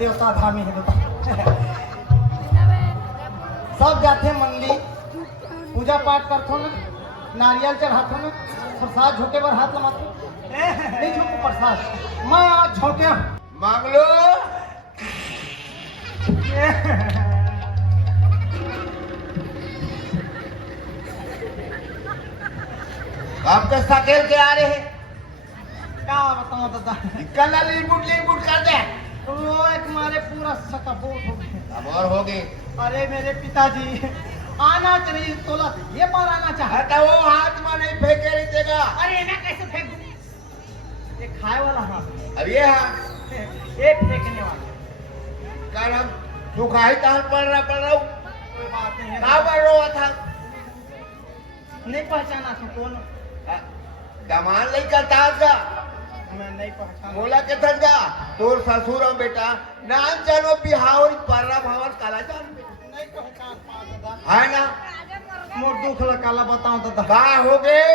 देवता धामी है सब जाते मंदिर पूजा पूजा पाठ करथो ना, नारियल चढ़ाथो ना, प्रसाद झोंके बर हाथ लमाथो नहीं झोंको प्रसाद मैं आज झोंके मांग लो। आपका सकेल के आ रहे हैं, क्या बताऊं दादा, कल लीबुट कर दे। वो एक मारे पूरा सकबोट हो गए। अब और हो गए। अरे मेरे पिताजी आना चाहिए तोला ये बार आना चाहे। हटा वो हाथ में नहीं फेंके नहीं देगा। अरे मैं कैसे फेंक दूं? ये खाए वाला हाथ अब ये हाथ ये फेंकने वाला कल हम दुखाई ताल पड़ रहा कोई बात नहीं है। कहाँ पर रहा था? नहीं पहचाना था कौन? दमान नहीं करता था। मैं नहीं पहचाना। बोला के थंगा तोर ससुर और बेटा नाम जानो बिहार पर्रा भावर काला जान नहीं पहचान पा दादा। है ना? मोर दुख लकाला बताऊं दादा। का हो गए?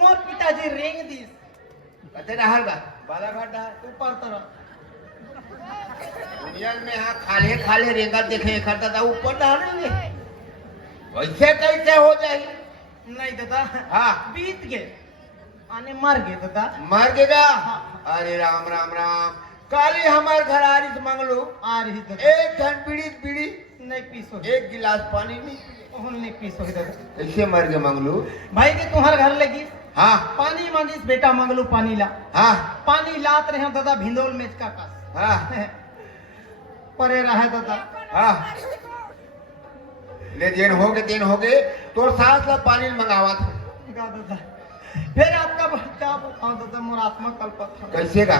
मोर पिताजी रेंग दी कते रहल बा बाला घाटा ऊपर तरफ। दुनिया में हाँ खाले खाले रेंगा देखे करता था ऊपर डालेंगे वैसे कैसे हो जाए? नहीं दादा हाँ बीत गए आने मर गए दादा। मर गएगा। हाँ। अरे राम राम राम काली हमारे घर आ रही मंगलो आ रही दादा। एक घन बीड़ी नहीं पीसो एक गिलास पानी नहीं ओहन नहीं पीसो दादा। कैसे मर गए मंगलू? भाई के तुम्हारे घर लगी हाँ पानी मांगिस बेटा मंगलू पानी ला। हाँ पानी लात रहे दादा भिंदोल मेज का पास हाँ परे रहे दादा। हाँ ले दिन हो गए तो सास ला पानी मंगावा था गा दादा फिर आपका क्या बताऊं दादा मोर आत्मा कल्पत था। कैसे का?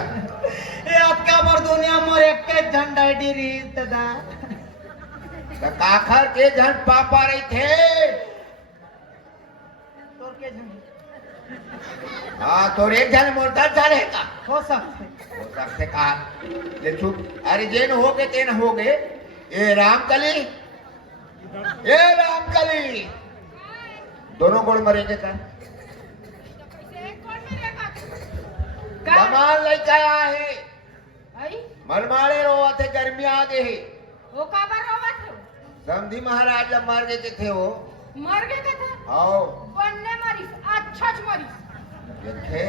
ये आपका मोर दुनिया मोर एक के झंडा डी दादा। तो काखर के झन पापा रही थे। तोर के झंडा हाँ तो एक झन मोरता रहेगा हो सकते हो सकते कहा ले चुप। अरे जेन हो गए तेन हो गए। ए रामकली दोनों गोड़ मरेंगे का कमाल लड़का आया है मनमाड़े रोवा थे गर्मी आ गए है वो काबर रोवत हो? समधी महाराज जब मर गए थे वो मर गए थे था? आओ बनने मरीस अच्छा मरीस। देखे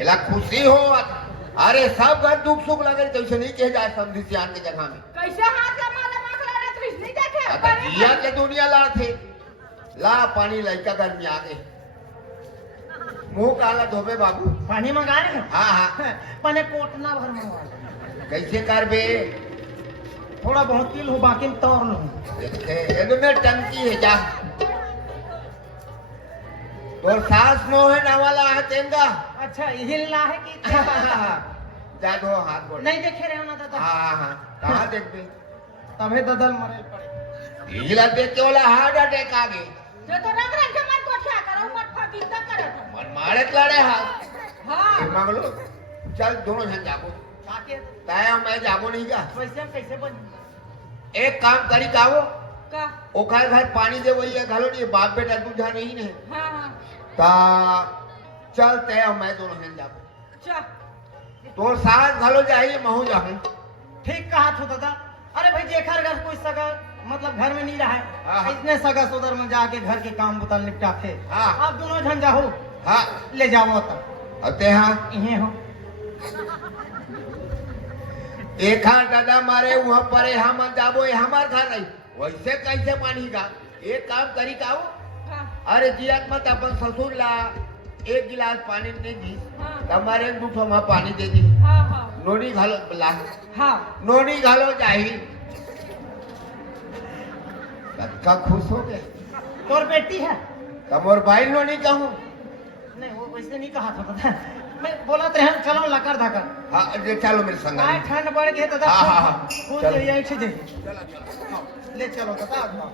एला खुशी हो। अरे सब घर दुख सुख लगे तो ऐसे नहीं कहे जाए समधी सियान के जगह में कैसे हाथ लगा लगा लड़ा तो नहीं देखे अगर जिया के दुनिया ला थे ला पानी लड़का गर्मी आ गए मुंह काला धोबे बाबू। पानी मंगा रहे हैं। हाँ हाँ पने कोटना भर मंगवा कैसे कर बे? थोड़ा बहुत किल हो बाकी में तोड़ लो। देखे ये तो मैं टंकी है जा तो सास नो है ना वाला है तेंगा। अच्छा हिलना है कि जा दो हाथ बोल नहीं देखे रहे हो ना दादा। हाँ हाँ कहाँ देखते तबे ददल मरे पड़े। हिला देख के वाला हार्ट अटैक आ गए जो तो रंग रंग के मन को क्या करो मत फकीता करे था। मन मारे लड़े हाथ हाँ मांग लो चल दोनों जन जाबो काके ताया मैं जाबो नहीं का वैसे कैसे बन एक काम करी कावो का ओखार घर पानी दे वही घालो नहीं बाप बेटा दूधा नहीं ने हाँ हाँ ता चल तय मैं दोनों जन जाबो चा तो सास घालो जाइए महू जाऊं। ठीक कहा था दादा। अरे भाई जेखर घर कोई सगा मतलब घर में नहीं रहा है हाँ। इतने सगा सोदर में जाके घर के काम बुतल निपटाते। हाँ। आप दोनों झन जाओ हाँ ले जाओ तब अते हाँ इहे हो। एक दादा मारे वहाँ परे हम जाबो ये हमार घर नहीं वैसे कैसे पानी का एक काम करी काओ। हाँ अरे जियात मत अपन ससुर ला एक गिलास पानी नहीं दी हाँ हमारे दूठो वहाँ पानी दे दी हाँ हाँ नोनी घालो ला हाँ नोनी घालो जाही का खुश हो गए। तोर बेटी है? तब और भाई नोनी कहूँ नहीं वो वैसे नहीं कहा था दादा। मैं बोला तो हम चलो लकर धाकर। हाँ ये चलो मेरे संग आए ठंड बढ़ गई दादा। हाँ, हाँ, हाँ। फूल चलो। ले आई छे दे चलो चलो ले चलो दादा।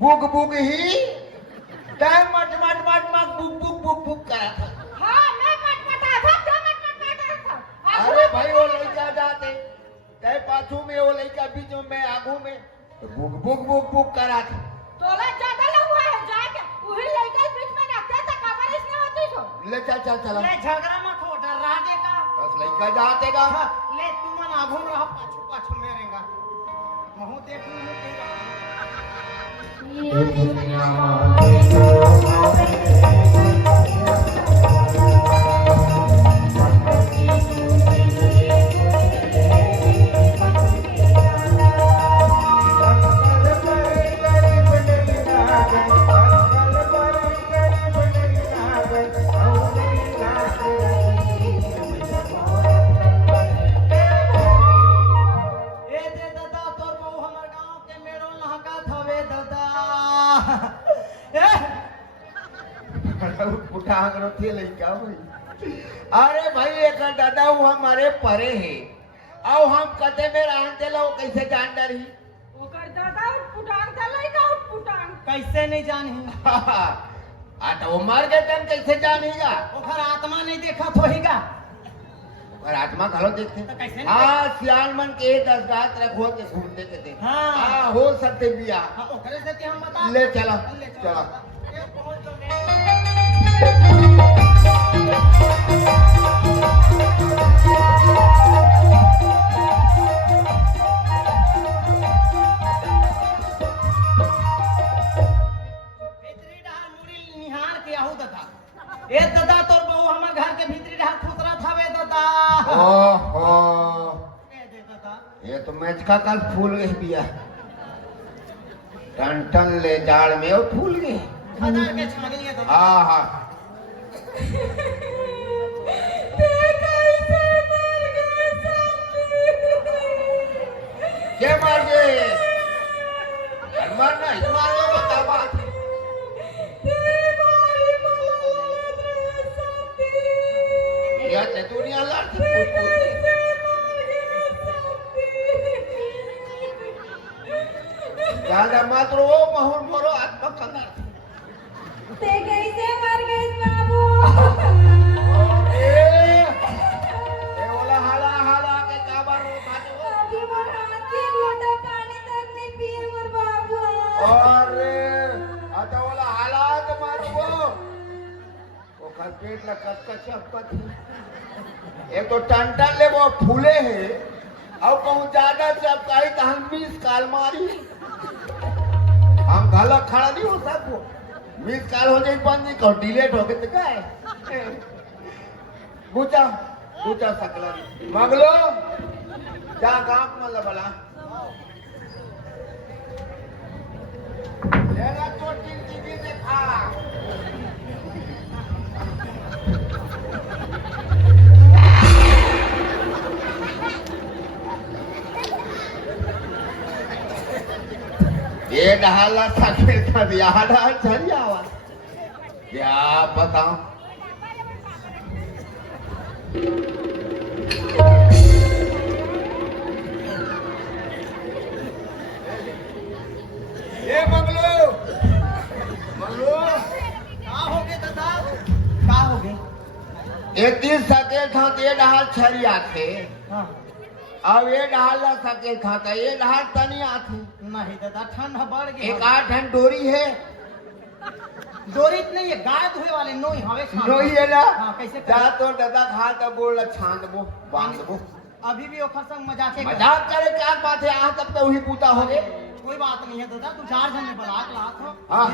बुक बुक ही तय मट मट मट मट बुक बुक बुक बुक करा था। हाँ मैं मटमटा था तो मटमटा था। अरे भाई वो लड़का जाते तय पाछू में वो लड़का बीच में मैं आगू में तो बुक बुक बुक बुक करा था। तोला ज्यादा लहुआ है जाके वही लड़का बीच में रखते तो खबर इसने होती सो। ले चल चल चल ले झगड़ा मत हो डर रहा दे का बस लड़का जाते का हाँ, ले तू मन आघू में रह पाछू पाछू में रहेगा महू देख लूं पुठांग थे लड़का भाई। अरे भाई एक दादा वो हमारे परे है अब हम कते में रहते लो कैसे जान डरी ओकर दादा पुटांग था लड़का पुटांग। कैसे नहीं जानी तो मर गए तन कैसे जानेगा ओकर आत्मा नहीं देखा तो होएगा और आत्मा घलो देखते तो कैसे नहीं हाँ सियाल मन के 10 रात रखो के घूमते कहते हाँ। हो सकते बिया हाँ ओकरे से हम बता ले चला ले चला ये पहुंच गए भीतरी डहार मुड़ी निहार के आहू दादा ए दादा तोर बहू हमर घर के भीतरी डहार खुसरा थावे दादा ओहो ए दे दादा ये तो मैच का कल फूल गई बिया टन टन ले जाड़ में वो फूल गए हजार के छानी है दादा हाँ हाँ क्या मार गए मरना मारो बता बात या दुनिया लड़ती कूद कूद ज्यादा मत रो महुर मोरो आत्मा कंगाल ते कैसे मर गए बाबू। ए ओला हाला हाला के काबर रो खाते अभी मोर हाथ के लोटा पानी तक नहीं पिए मोर बाबू। अरे आता ओला हाला तो मारो वो खा पेट ला कच कच एक तो टन ले वो फूले है अब कहूँ ज्यादा से अब कहीं तो हम 20 काल मारी हम गला खड़ा नहीं हो सको 20 काल हो जाए बंद नहीं कहो डिलेट हो गए तो क्या है पूछा पूछा सकला मंगलो जा गाँव में लबला लेना तो टीवी देखा ये डाला सकेल का बियाह डाल चल जावा क्या बताऊं ये मंगलो मंगलो का हो गए दादा का हो गए एक दिन सकेल था ये डाल छरिया थे हाँ अब ये डाल ला सकेल था ये डाल तनिया थी नहीं दादा ठंड बढ़ गई एक 8 घंटे डोरी है डोरी नहीं है गाय धोए वाले नोई हवे नोई है ना हाँ कैसे जा कर तो दादा खा तो बोल छान दबो बांध दबो अभी भी ओखर संग मजाक मजाक करे क्या बात है आ तब तो वही पूता हो गए कोई बात नहीं है दादा तू 4 जन में बलाक लात हो हाँ